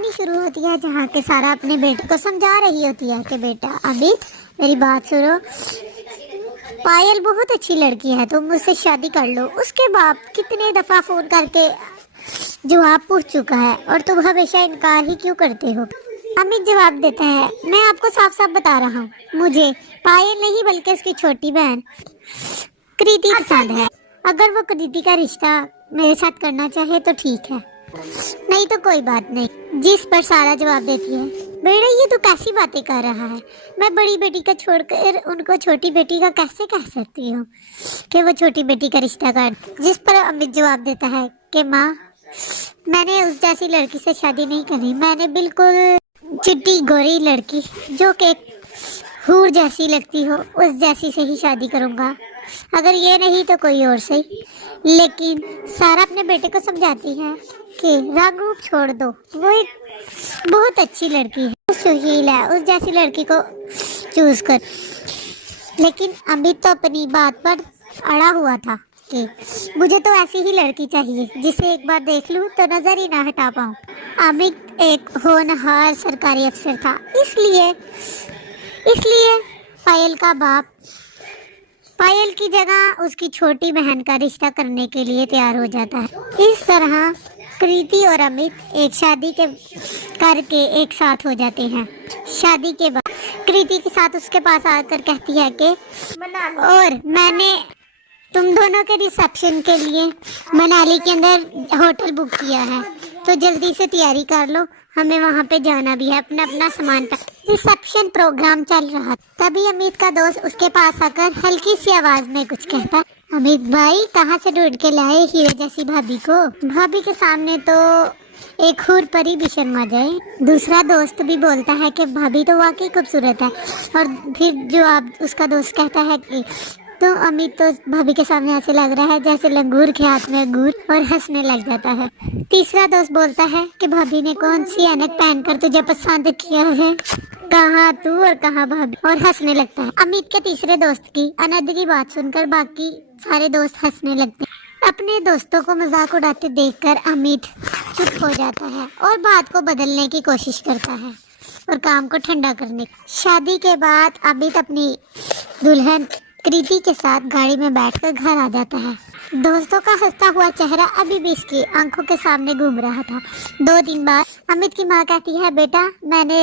कहानी शुरू होती है जहाँ के सारा अपने बेटे को समझा रही होती है कि बेटा अमित मेरी बात सुनो, पायल बहुत अच्छी लड़की है, तुम मुझसे शादी कर लो। उसके बाप कितने दफा फोन करके जवाब पूछ चुका है और तुम हमेशा इनकार ही क्यों करते हो। अमित जवाब देता है, मैं आपको साफ साफ बता रहा हूँ, मुझे पायल नहीं बल्कि उसकी छोटी बहन कृति पसंद है। अगर वो कृति का रिश्ता मेरे साथ करना चाहे तो ठीक है, नहीं तो कोई बात नहीं। जिस पर सारा जवाब देती है, बेटा ये तो कैसी बातें कर रहा है, मैं बड़ी बेटी का छोड़कर उनको छोटी बेटी का कैसे कह सकती हूँ कि वो छोटी बेटी का रिश्ता कर। जिस पर अमित जवाब देता है कि माँ मैंने उस जैसी लड़की से शादी नहीं करी, मैंने बिल्कुल चिट्टी गोरी लड़की जो कि हूर जैसी लगती हो उस जैसी से ही शादी करूँगा, अगर ये नहीं तो कोई और सही। लेकिन सारा अपने बेटे को समझाती है कि रंग रूप छोड़ दो, वो एक बहुत अच्छी लड़की है, सुशील है, उस जैसी लड़की को चूज कर। लेकिन अमित तो अपनी बात पर अड़ा हुआ था कि मुझे तो ऐसी ही लड़की चाहिए जिसे एक बार देख लूं तो नजर ही ना हटा पाऊं। अमित एक होनहार सरकारी अफसर था, इसलिए पायल का बाप पायल की जगह उसकी छोटी बहन का रिश्ता करने के लिए तैयार हो जाता है। इस तरह कृति और अमित एक शादी के करके एक साथ हो जाते हैं। शादी के बाद कृति के साथ उसके पास आकर कहती है कि और मैंने तुम दोनों के रिसेप्शन के लिए मनाली के अंदर होटल बुक किया है, तो जल्दी से तैयारी कर लो, हमें वहाँ पे जाना भी है, अपना अपना सामान पैक। रिसेप्शन प्रोग्राम चल रहा, तभी अमित का दोस्त उसके पास आकर हल्की सी आवाज में कुछ कहता, अमित भाई कहाँ से ढूंढ के लाए हीरे जैसी भाभी को। भाभी के सामने तो एक हूर परी भी शर्मा जाए। दूसरा दोस्त भी बोलता है कि भाभी तो वाकई खूबसूरत है, और फिर जो आप उसका दोस्त कहता है कि तो अमित तो भाभी के सामने ऐसे लग रहा है जैसे लंगूर के हाथ में अंगूर, और हंसने लग जाता है। तीसरा दोस्त बोलता है कि भाभी ने कौन सी ऐनक पहनकर तुझे पसंद किया है, कहाँ तू और कहाँ भाभी, और हंसने लगता है। अमित के तीसरे दोस्त की अनर्थ की बात सुनकर बाकी सारे दोस्त हंसने लगते हैं। अपने दोस्तों को मजाक उड़ाते देखकर अमित चुप हो जाता है और बात को बदलने की कोशिश करता है और काम को ठंडा करने। शादी के बाद अमित अपनी दुल्हन कृति के साथ गाड़ी में बैठकर घर आ जाता है। दोस्तों का हंसता हुआ चेहरा अभी भी इसकी आंखों के सामने घूम रहा था। 2 दिन बाद अमित की माँ कहती है, बेटा मैंने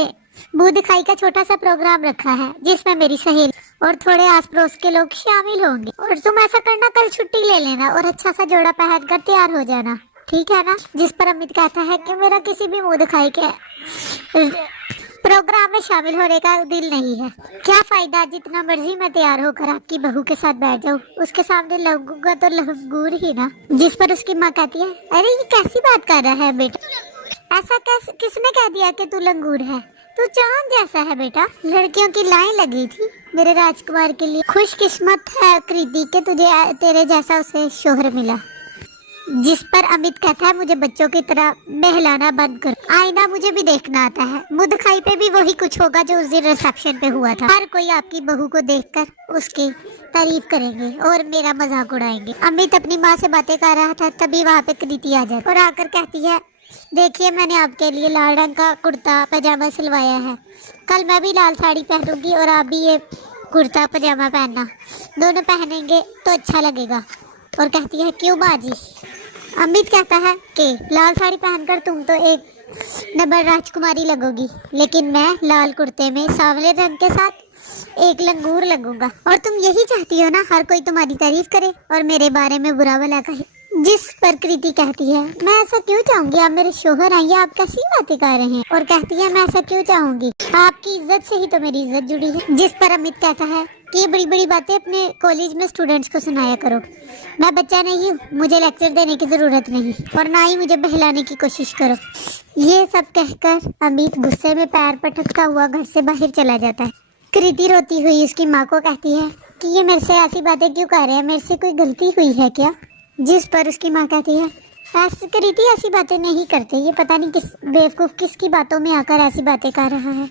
मुंह दिखाई का छोटा सा प्रोग्राम रखा है जिसमें मेरी सहेली और थोड़े आस पड़ोस के लोग शामिल होंगे, और तुम ऐसा करना, कल छुट्टी ले लेना और अच्छा सा जोड़ा पहन कर तैयार हो जाना, ठीक है ना। जिस पर अमित कहता है कि मेरा किसी भी मुंह दिखाई के प्रोग्राम में शामिल होने का दिल नहीं है, क्या फायदा, जितना मर्जी मैं तैयार होकर आपकी बहू के साथ बैठ जाऊँ, उसके सामने लगूंगा तो लंगूर ही ना। जिस पर उसकी माँ कहती है, अरे ये कैसी बात कर रहा है बेटा, ऐसा किसने कह दिया कि तू लंगूर है, तू चांद जैसा है बेटा। लड़कियों की लाइन लगी थी मेरे राजकुमार के लिए, खुशकिस्मत है कृति के तुझे तेरे जैसा उसे शोहर मिला। जिस पर अमित कहता है, मुझे बच्चों की तरह बहलाना बंद कर, आईना मुझे भी देखना आता है, मुंह दिखाई पे भी वही कुछ होगा जो उस दिन रिसेप्शन पे हुआ था। हर कोई आपकी बहू को देखकर उसकी तारीफ करेंगे और मेरा मजाक उड़ाएंगे। अमित अपनी माँ से बातें कर रहा था, तभी वहाँ पे कृति आ जाती और आकर कहती है, देखिए मैंने आपके लिए लाल रंग का कुर्ता पजामा सिलवाया है, कल मैं भी लाल साड़ी पहनूंगी और आप भी ये कुर्ता पजामा पहनना, दोनों पहनेंगे तो अच्छा लगेगा। और कहती है, क्यों बाजी। अमित कहता है कि लाल साड़ी पहनकर तुम तो एक नंबर राजकुमारी लगोगी, लेकिन मैं लाल कुर्ते में सांवले रंग के साथ एक लंगूर लगूंगा, और तुम यही चाहती हो ना, हर कोई तुम्हारी तारीफ करे और मेरे बारे में बुरा भला कहे। जिस पर कृति कहती है, मैं ऐसा क्यों चाहूंगी, आप मेरे शोहर हैं, ये आप कैसी बातें कर रहे हैं। और कहती है, मैं ऐसा क्यों चाहूंगी, आपकी इज्जत से ही तो मेरी इज्जत जुड़ी है। जिस पर अमित कहता है कि ये बड़ी बड़ी बातें अपने कॉलेज में स्टूडेंट्स को सुनाया करो, मैं बच्चा नहीं हूँ, मुझे लेक्चर देने की जरूरत नहीं, और ना ही मुझे बहलाने की कोशिश करो। ये सब कहकर अमित गुस्से में पैर पटकता हुआ घर से बाहर चला जाता है। कृति रोती हुई उसकी माँ को कहती है कि ये मेरे से ऐसी बातें क्यों कर रहे हैं, मेरे से कोई गलती हुई है क्या। जिस पर उसकी माँ कहती है, ऐसी कृति ऐसी बातें नहीं करते, ये पता नहीं किस बेवकूफ़ किसकी बातों में आकर ऐसी बातें कर रहा है।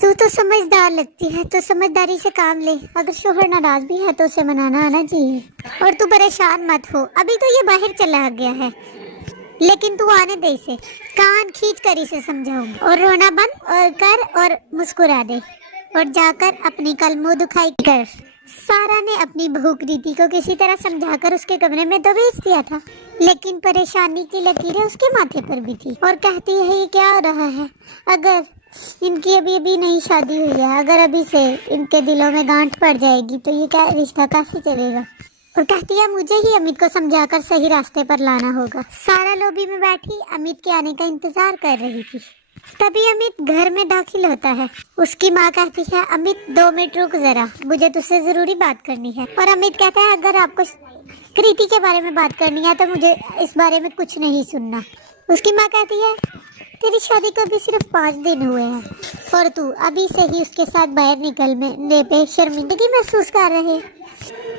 तू तो समझदार लगती है, तो समझदारी से काम ले, अगर शोहर नाराज भी है तो उसे मनाना आना चाहिए, और तू परेशान मत हो, अभी तो ये बाहर चला गया है, लेकिन तू आने दे इसे, कान खींच कर इसे समझाऊंगी। और रोना बंद और कर और मुस्कुरा दे और जाकर अपनी कल मुंह दुखाई कर। सारा ने अपनी बहू कृति को किसी तरह समझाकर उसके कमरे में तो भेज दिया था, लेकिन परेशानी की लकीरें उसके माथे पर भी थी और कहती है ये क्या हो रहा है। अगर इनकी अभी अभी नई शादी हुई है, अगर अभी से इनके दिलों में गांठ पड़ जाएगी तो ये क्या रिश्ता कैसे चलेगा। और कहती है मुझे ही अमित को समझाकर सही रास्ते पर लाना होगा। सारा लॉबी में बैठी अमित के आने का इंतजार कर रही थी। तभी अमित घर में दाखिल होता है। उसकी माँ कहती है अमित 2 मिनट रुक जरा, मुझे तुझसे जरूरी बात करनी है। और अमित कहता है अगर आपको कृति के बारे में बात करनी है तो मुझे इस बारे में कुछ नहीं सुनना। उसकी माँ कहती है तेरी शादी को भी सिर्फ 5 दिन हुए हैं और तू अभी से ही उसके साथ बाहर निकलने पे शर्मिंदगी महसूस कर रहे,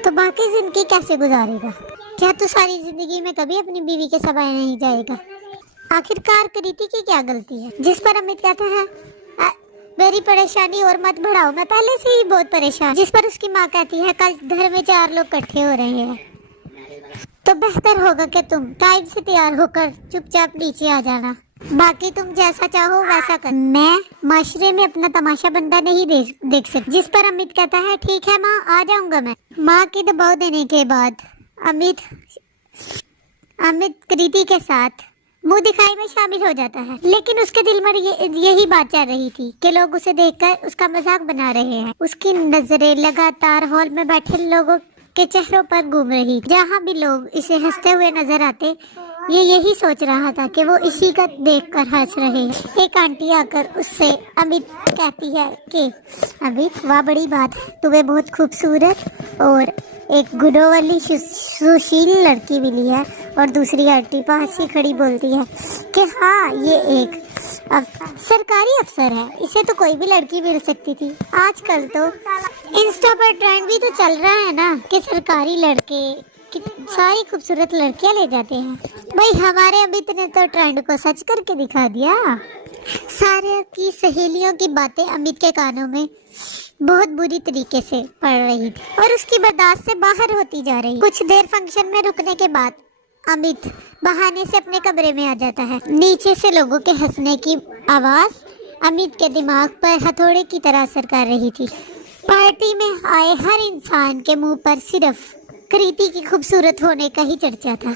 तो बाकी जिंदगी कैसे गुजारेगा। क्या तू सारी जिंदगी में कभी अपनी बीवी के सवाए नहीं जाएगा। आखिरकार कृति की क्या गलती है। जिस पर अमित कहता है मेरी परेशानी और मत बढ़ाओ, मैं पहले से ही बहुत परेशान। जिस पर उसकी माँ कहती है कल घर में 4 लोग इकट्ठे हो रहे हैं, तो बेहतर होगा कि तुम टाइम से तैयार होकर चुपचाप नीचे आ जाना, बाकी तुम जैसा चाहो वैसा कर। मैं माशरे में अपना तमाशा बंदा नहीं देख सकती। जिस पर अमित कहता है ठीक है माँ, आ जाऊंगा मैं। माँ के दबाव देने के बाद अमित कृति के साथ मुंह दिखाई में शामिल हो जाता है, लेकिन उसके दिल में यही बात चल रही थी कि लोग उसे देखकर उसका मजाक बना रहे हैं। उसकी नजरें लगातार हॉल में बैठे लोगों के चेहरों पर घूम रही। जहाँ भी लोग इसे हंसते हुए नजर आते, ये यही सोच रहा था कि वो इसी का देखकर हंस रहे हैं। एक आंटी आकर उससे अमित कहती है कि अमित वाह बड़ी बात है, तुम्हें बहुत खूबसूरत और एक गुणों वाली सुशील लड़की मिली है। और दूसरी आंटी पास ही खड़ी बोलती है कि हाँ ये एक सरकारी अफसर है, इसे तो कोई भी लड़की मिल सकती थी। आजकल तो इंस्टा पर ट्रेंड भी तो चल रहा है ना कि सरकारी लड़के सारी खूबसूरत लड़कियां ले जाते हैं। भाई हमारे अमित ने तो ट्रेंड को सच करके दिखा दिया। सारे की सहेलियों की बातें अमित के कानों में बहुत बुरी तरीके से पड़ रही थी और उसकी बर्दाश्त से बाहर होती जा रही। कुछ देर फंक्शन में रुकने के बाद अमित बहाने से अपने कमरे में आ जाता है। नीचे से लोगों के हंसने की आवाज अमित के दिमाग पर हथौड़े की तरह असर कर रही थी। पार्टी में आए हर इंसान के मुंह पर सिर्फ कृति की खूबसूरत होने का ही चर्चा था।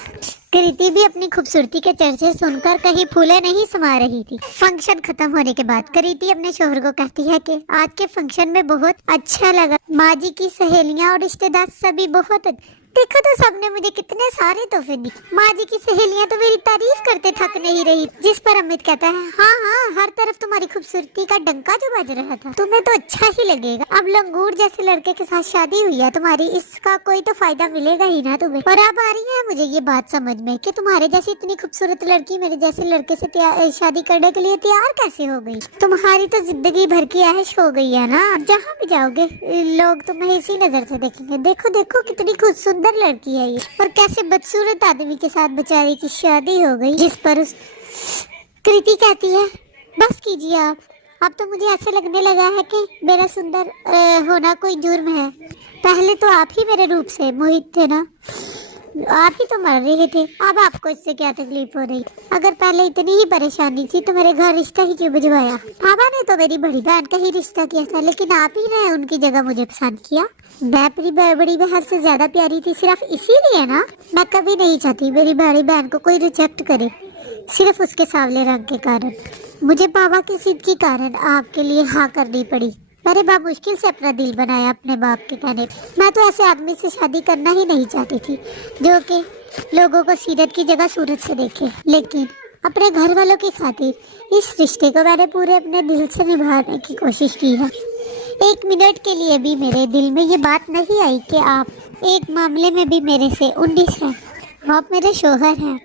कृति भी अपनी खूबसूरती के चर्चे सुनकर कहीं फूले नहीं समा रही थी। फंक्शन खत्म होने के बाद कृति अपने शोहर को कहती है कि आज के फंक्शन में बहुत अच्छा लगा, माँ जी की सहेलियाँ और रिश्तेदार सभी बहुत देखो तो सबने मुझे कितने सारे तोहफे दिए। माँ जी की सहेलियाँ तो मेरी तारीफ करते थक नहीं रही। जिस पर अमित कहता है हाँ हाँ हर तरफ तुम्हारी खूबसूरती का डंका जो बज रहा था, तुम्हें तो अच्छा ही लगेगा। अब लंगूर जैसे लड़के के साथ शादी हुई है तुम्हारी, इसका कोई तो फायदा मिलेगा ही ना तुम्हें। और अब आ रही है मुझे ये बात समझ में कि तुम्हारे जैसी इतनी खूबसूरत लड़की मेरे जैसे लड़के से शादी करने के लिए तैयार कैसे हो गई। तुम्हारी तो जिंदगी भर की ऐश हो गई है ना। जहाँ भी जाओगे लोग तुम्हें इसी नजर से देखेंगे। देखो देखो कितनी सुंदर लड़की है ये, और कैसे बदसूरत आदमी के साथ बेचारी की शादी हो गई। जिस पर कृति कहती है बस कीजिए आप, अब तो मुझे ऐसे लगने लगा है कि मेरा सुंदर होना कोई जुर्म है। पहले तो आप ही मेरे रूप से मोहित थे ना, आप ही तो मर रहे थे, अब आपको इससे क्या तकलीफ हो रही। अगर पहले इतनी ही परेशानी थी तो मेरे घर रिश्ता ही क्यों भिजवाया। पापा ने तो मेरी बड़ी बहन का ही रिश्ता किया था, लेकिन आप ही ने उनकी जगह मुझे पसंद किया। मैं अपनी बड़ी बहन से ज्यादा प्यारी थी सिर्फ इसीलिए ना। मैं कभी नहीं चाहती मेरी बड़ी बहन को कोई रिजेक्ट करे सिर्फ उसके सांवले रंग के कारण। मुझे पापा की जिद के कारण आपके लिए हाँ करनी पड़ी। मेरे बाप मुश्किल से अपना दिल बनाया अपने बाप के कहने पे। मैं तो ऐसे आदमी से शादी करना ही नहीं चाहती थी जो कि लोगों को सीरत की जगह सूरत से देखे, लेकिन अपने घर वालों की खातिर इस रिश्ते को मैंने पूरे अपने दिल से निभाने की कोशिश की है। 1 मिनट के लिए भी मेरे दिल में ये बात नहीं आई कि आप एक मामले में भी मेरे से 19 हैं। आप मेरे शोहर हैं।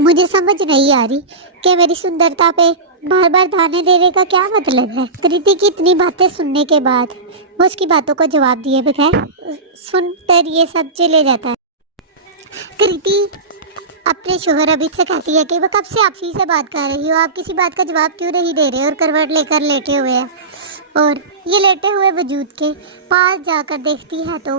मुझे समझ नहीं आ रही कि मेरी सुंदरता पे बार बार ताने देने का क्या मतलब है। कृति की इतनी बातें सुनने के बाद वो उसकी बातों को जवाब दिए बगैर सुनकर ये सब चले जाता है। कृति अपने शोहर अमित से कहती है कि वो कब से आपसी से बात कर रही हो, आप किसी बात का जवाब क्यों नहीं दे रहे और करवट लेकर लेटे हुए हैं। और ये लेटे हुए वजूद के पास जाकर देखती है तो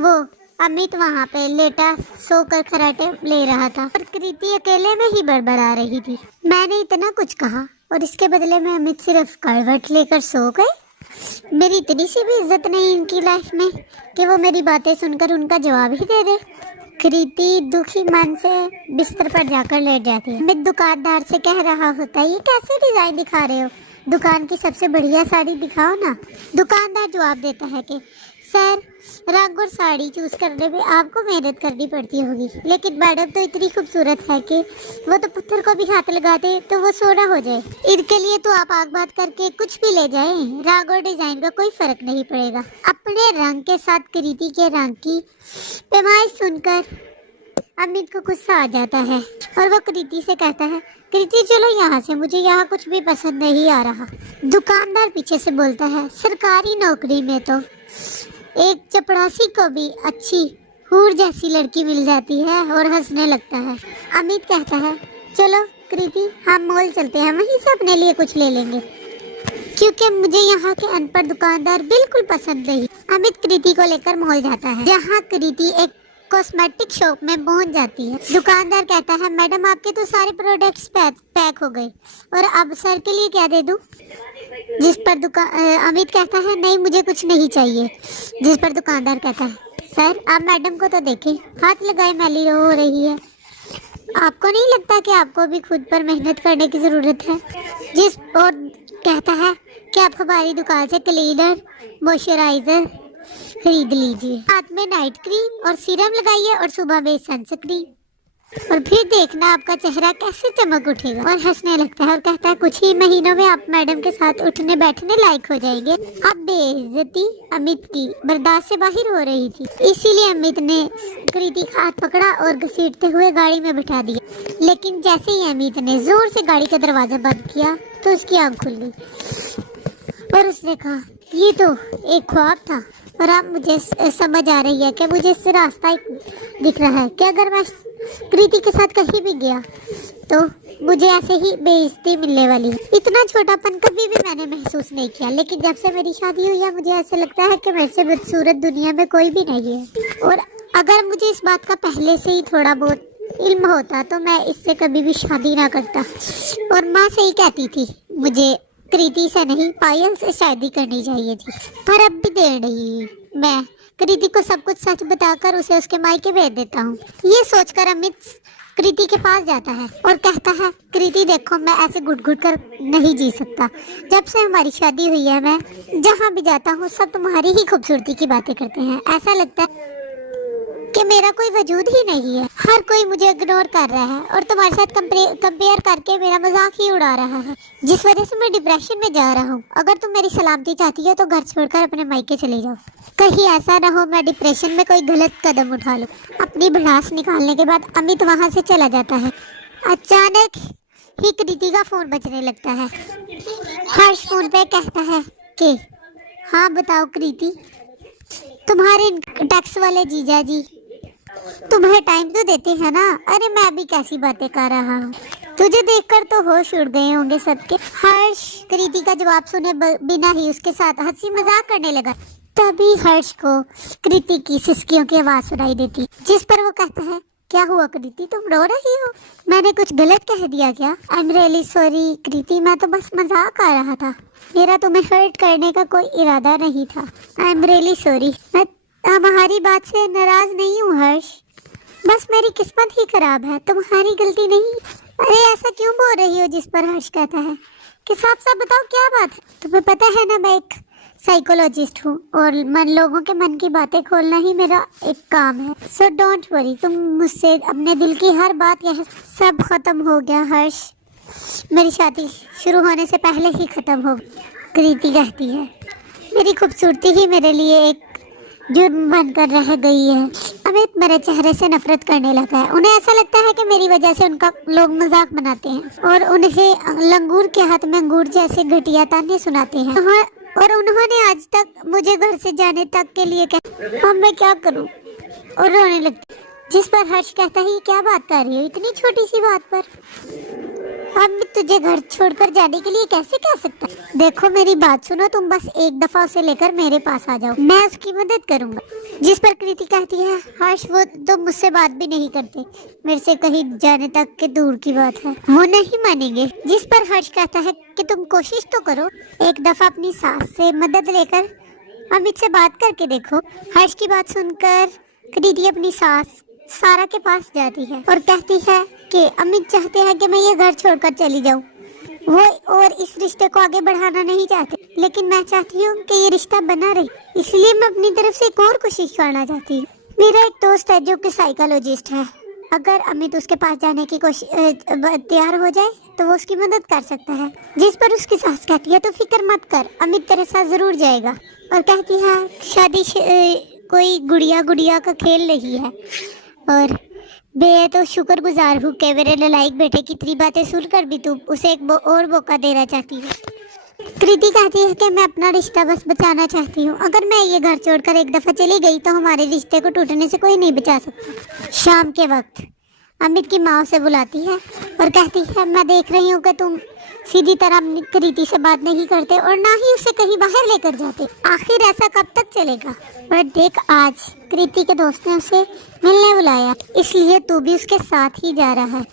वो अमित वहाँ पे लेटा सोकर खराटे ले रहा था और कृति अकेले में ही बड़बड़ा रही थी। मैंने इतना कुछ कहा और इसके बदले में अमित सिर्फ करवट लेकर सो गए। मेरी इतनी सी भी इज्जत नहीं इनकी लाइफ में कि वो मेरी बातें सुनकर उनका जवाब ही दे दे। कृति दुखी मन से बिस्तर पर जाकर लेट जाती है। अमित दुकानदार से कह रहा होता है, ये कैसे डिजाइन दिखा रहे हो, दुकान की सबसे बढ़िया साड़ी दिखाओ ना। दुकानदार जवाब देता है कि सर, रंग और साड़ी चूज करने में आपको मेहनत करनी पड़ती होगी, लेकिन मैडम तो इतनी खूबसूरत है कि वो तो पत्थर को भी हाथ लगा दे तो वो सोना हो जाए। इनके लिए तो आप आग बात करके कुछ भी ले जाएं, रंग और डिजाइन का कोई फर्क नहीं पड़ेगा। अपने रंग के साथ कृति के रंग की पैमाइश सुनकर अमित को गुस्सा आ जाता है और वो कृति से कहता है, कृति चलो यहाँ से, मुझे यहाँ कुछ भी पसंद नहीं आ रहा। दुकानदार पीछे से बोलता है, सरकारी नौकरी में तो एक चपरासी को भी अच्छी हूर जैसी लड़की मिल जाती है और हंसने लगता है। अमित कहता है, चलो कृति हम मॉल चलते हैं, वहीं से अपने लिए कुछ ले लेंगे, क्योंकि मुझे यहाँ के अनपढ़ दुकानदार बिल्कुल पसंद नहीं। अमित कृति को लेकर मॉल जाता है, जहाँ कृति एक कॉस्मेटिक शॉप में पहुंच जाती है। दुकानदार कहता है, मैडम आपके तो सारे प्रोडक्ट्स पैक हो गए और अब सर के लिए क्या दे दूं? जिस पर अमित कहता है, नहीं मुझे कुछ नहीं चाहिए। जिस पर दुकानदार कहता है, सर आप मैडम को तो देखें, हाथ लगाए मैली हो रही है, आपको नहीं लगता कि आपको भी खुद पर मेहनत करने की जरूरत है? जिस और कहता है कि आप हमारी दुकान से क्लीनर मॉइस्चराइजर खरीद लीजिए, हाथ में नाइट क्रीम और सीरम लगाइए और सुबह में सनस्क्रीन, और फिर देखना आपका चेहरा कैसे चमक उठेगा। और हंसने लगता है और कहता है, कुछ ही महीनों में आप मैडम के साथ उठने बैठने लायक हो जाएंगे। अब बेइज्जती अमित की बर्दाश्त से बाहर हो रही थी, इसीलिए अमित ने कृति का हाथ पकड़ा और घसीटते हुए गाड़ी में बिठा दिया। लेकिन जैसे ही अमित ने जोर से गाड़ी का दरवाजा बंद किया तो उसकी आँख खुल गई और उसने कहा, ये तो एक ख्वाब था और अब मुझे समझ आ रही है कि मुझे इससे रास्ता दिख रहा है कि अगर मैं कृति के साथ कहीं भी गया तो मुझे ऐसे ही बेइज्जती मिलने वाली है। इतना छोटापन कभी भी मैंने महसूस नहीं किया, लेकिन जब से मेरी शादी हुई है मुझे ऐसे लगता है कि मेरे से बदसूरत दुनिया में कोई भी नहीं है। और अगर मुझे इस बात का पहले से ही थोड़ा बहुत इल्म होता तो मैं इससे कभी भी शादी ना करता। और माँ सही कहती थी, मुझे कृति से नहीं पायल से शादी करनी चाहिए थी, पर अब भी देर नहीं, मैं कृति को सब कुछ सच बताकर उसे उसके मायके भेज देता हूँ। ये सोचकर अमित कृति के पास जाता है और कहता है, कृति देखो, मैं ऐसे घुट घुट कर नहीं जी सकता। जब से हमारी शादी हुई है मैं जहाँ भी जाता हूँ सब तुम्हारी ही खूबसूरती की बातें करते हैं। ऐसा लगता है कि मेरा कोई वजूद ही नहीं है, हर कोई मुझे इग्नोर कर रहा है और तुम्हारे साथ कंपेयर करके मेरा मजाक ही उड़ा रहा है, जिस वजह से मैं डिप्रेशन में जा रहा हूँ। अगर तुम मेरी सलामती चाहती हो तो घर छोड़कर अपने मायके चले जाओ, कहीं ऐसा ना हो मैं डिप्रेशन में कोई गलत कदम उठा लूँ। अपनी भड़ास निकालने के बाद अमित वहाँ से चला जाता है। अचानक ही कृति का फोन बजने लगता है। हर्ष फोन पे कहता है कि हाँ बताओ कृति, तुम्हारे टैक्स वाले जीजा जी तुम्हें टाइम तो देते हैं ना? अरे मैं भी कैसी बातें कर रहा हूँ, तुझे देखकर तो होश उड़ गए होंगे सबके। हर्ष कृति का जवाब सुने बिना ही उसके साथ हंसी मजाक करने लगा। तभी हर्ष को कृति की सिसकियों की आवाज सुनाई देती, जिस पर वो कहता है, क्या हुआ कृति, तुम रो रही हो? मैंने कुछ गलत कह दिया क्या? आई एम रियली सॉरी कृति, मैं तो बस मजाक कर रहा था, मेरा तुम्हें हर्ट करने का कोई इरादा नहीं था। आई एम रियली सॉरी, मैं हमारी बात से नाराज नहीं हूँ हर्ष, बस मेरी किस्मत ही खराब है, तुम्हारी गलती नहीं। अरे ऐसा क्यों बोल रही हो? जिस पर हर्ष कहता है कि साफ साफ बताओ क्या बात है? तुम्हें पता है ना मैं एक साइकोलॉजिस्ट हूँ और लोगों के मन की बातें खोलना ही मेरा एक काम है। सो डोंट वरी, तुम मुझसे अपने दिल की हर बात, यह सब खत्म हो गया हर्ष, मेरी शादी शुरू होने से पहले ही खत्म हो। कृति कहती है, मेरी खूबसूरती ही मेरे लिए एक जुर्म बनकर रह गई है। अमित मेरे चेहरे से नफरत करने लगा है। उन्हें ऐसा लगता है कि मेरी वजह से उनका लोग मजाक बनाते हैं और उन्हें लंगूर के हाथ में अंगूर जैसे घटिया ताने सुनाते हैं। और उन्होंने आज तक मुझे घर से जाने तक के लिए कहा, अब मैं क्या करूं? और रोने लगती, जिस पर हर्ष कहता है, क्या बात कर रही हो इतनी छोटी सी बात पर? अमित तुझे घर छोड़कर जाने के लिए कैसे कह सकता है? देखो मेरी बात सुनो, तुम बस एक दफा उसे लेकर मेरे पास आ जाओ, मैं उसकी मदद करूंगा। जिस पर कृति कहती है, हर्ष वो तो मुझसे बात भी नहीं करते, मेरे से कहीं जाने तक के दूर की बात है, वो नहीं मानेंगे। जिस पर हर्ष कहता है कि तुम कोशिश तो करो, एक दफा अपनी सास से मदद लेकर अमित से बात करके देखो। हर्ष की बात सुनकर कृति अपनी सास सारा के पास जाती है और कहती है कि अमित चाहते हैं कि मैं ये घर छोड़कर चली जाऊं। वो और इस रिश्ते को आगे बढ़ाना नहीं चाहते, लेकिन मैं चाहती हूँ कि ये रिश्ता बना रहे, इसलिए मैं अपनी तरफ से एक और कोशिश करना चाहती हूँ। मेरा एक दोस्त है जो कि साइकोलॉजिस्ट है, अगर अमित उसके पास जाने की कोशिश तैयार हो जाए तो वो उसकी मदद कर सकता है। जिस पर उसकी सास कहती है, तो फिक्र मत कर, अमित तेरे साथ जरूर जाएगा। और कहती है शादी कोई गुड़िया गुड़िया का खेल नहीं है, और मैं तो शुक्रगुजार हूँ कि मेरे नालायक बेटे की इतनी बातें सुनकर भी तू उसे एक और मौका देना चाहती है। कृति कहती है कि मैं अपना रिश्ता बस बचाना चाहती हूँ, अगर मैं ये घर छोड़कर एक दफा चली गई तो हमारे रिश्ते को टूटने से कोई नहीं बचा सकता। शाम के वक्त अमित की माँ उसे बुलाती है और कहती है, मैं देख रही हूँ कि तुम सीधी तरह अपनी कृति से बात नहीं करते और ना ही उसे कहीं बाहर लेकर जाते, आखिर ऐसा कब तक चलेगा? और देख, आज कृति के दोस्त ने उसे मिलने बुलाया, इसलिए तू भी उसके साथ ही जा रहा है।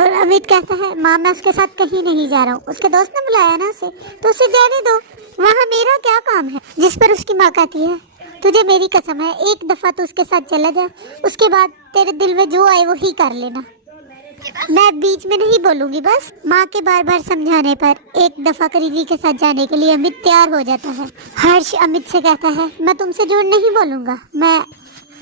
और अमित कहता है, माँ मैं उसके साथ कहीं नहीं जा रहा हूँ, उसके दोस्त ने बुलाया ना उसे, तो उसे जाने दो, वहाँ मेरा क्या काम है। जिस पर उसकी माँ कहती है, तुझे मेरी कसम है, एक दफा तू उसके साथ चला जा, उसके बाद तेरे दिल में जो आए वो ही कर लेना, मैं बीच में नहीं बोलूंगी। बस माँ के बार बार समझाने पर एक दफा कृति के साथ जाने के लिए अमित तैयार हो जाता है। हर्ष अमित से कहता है, मैं तुमसे झूठ नहीं बोलूंगा, मैं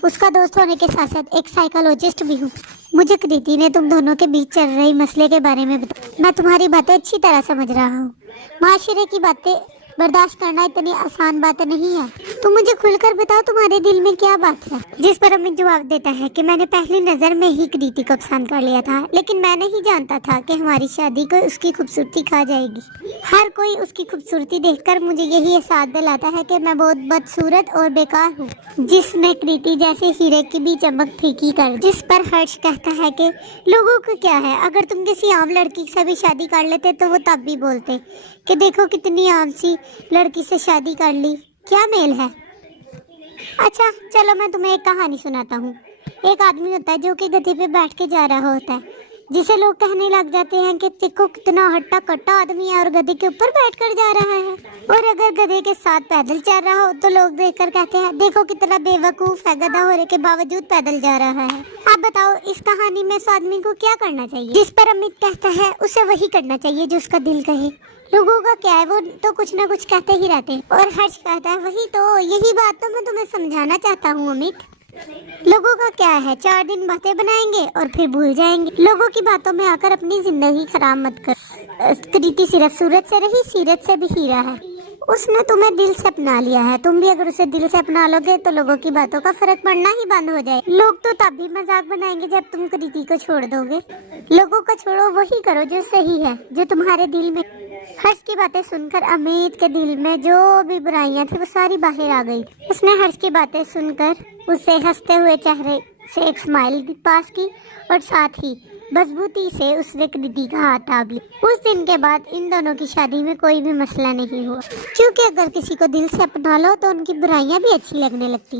उसका दोस्त होने के साथ साथ एक साइकोलॉजिस्ट भी हूँ। मुझे कृति ने तुम दोनों के बीच चल रही मसले के बारे में बताया, मैं तुम्हारी बातें अच्छी तरह समझ रहा हूँ। माशरे की बातें बर्दाश्त करना इतनी आसान बात नहीं है, तुम मुझे खुलकर बताओ तुम्हारे दिल में क्या बात है। जिस पर अमित जवाब देता है कि मैंने पहली नजर में ही कृति को पसंद कर लिया था, लेकिन मैं नहीं जानता था कि हमारी शादी को उसकी खूबसूरती खा जाएगी। हर कोई उसकी खूबसूरती देखकर मुझे यही एहसास दिलाता है कि मैं बहुत बदसूरत और बेकार हूँ, जिसने कृति जैसे हीरे की भी चमक फीकी कर। जिस पर हर्ष कहता है कि लोगों को क्या है, अगर तुम किसी आम लड़की से भी शादी कर लेते तो वो तब भी बोलते कि देखो कितनी आम सी लड़की से शादी कर ली, क्या मेल है। अच्छा चलो मैं तुम्हें एक कहानी सुनाता हूँ। एक आदमी होता है जो कि गधे पे बैठ के जा रहा होता है, जिसे लोग कहने लग जाते हैं कि देखो कितना हट्टा कट्टा आदमी है और गधे के ऊपर बैठकर जा रहा है। और अगर गधे के साथ पैदल चल रहा हो तो लोग देखकर कहते हैं देखो कितना बेवकूफ है, गधा होने के बावजूद पैदल जा रहा है। आप बताओ इस कहानी में इस आदमी को क्या करना चाहिए? जिस पर अमित कहता है उसे वही करना चाहिए जो उसका दिल कहे, लोगों का क्या है, वो तो कुछ ना कुछ कहते ही रहते हैं। और हर्ष कहता है वही तो, यही बात तो मैं तुम्हें समझाना चाहता हूँ अमित। लोगों का क्या है, 4 दिन बातें बनाएंगे और फिर भूल जाएंगे। लोगों की बातों में आकर अपनी जिंदगी खराब मत कर। कृति सिर्फ सूरत से रही, सीरत से भी हीरा है, उसने तुम्हें दिल से अपना लिया है, तुम भी अगर उसे दिल से अपना लोगे तो लोगों की बातों का फर्क पड़ना ही बंद हो जाए। लोग तो तब भी मजाक बनाएंगे जब तुम कृति को छोड़ दोगे। लोगों को छोड़ो, वही करो जो सही है, जो तुम्हारे दिल में। हर्ष की बातें सुनकर अमित के दिल में जो भी बुराइयां थी वो सारी बाहर आ गई। उसने हर्ष की बातें सुनकर उसे हंसते हुए चेहरे से एक स्माइल पास की और साथ ही मजबूती से उसने कृति का हाथ थाम लिया। उस दिन के बाद इन दोनों की शादी में कोई भी मसला नहीं हुआ, क्योंकि अगर किसी को दिल से अपना लो तो उनकी बुराइयां भी अच्छी लगने लगती है।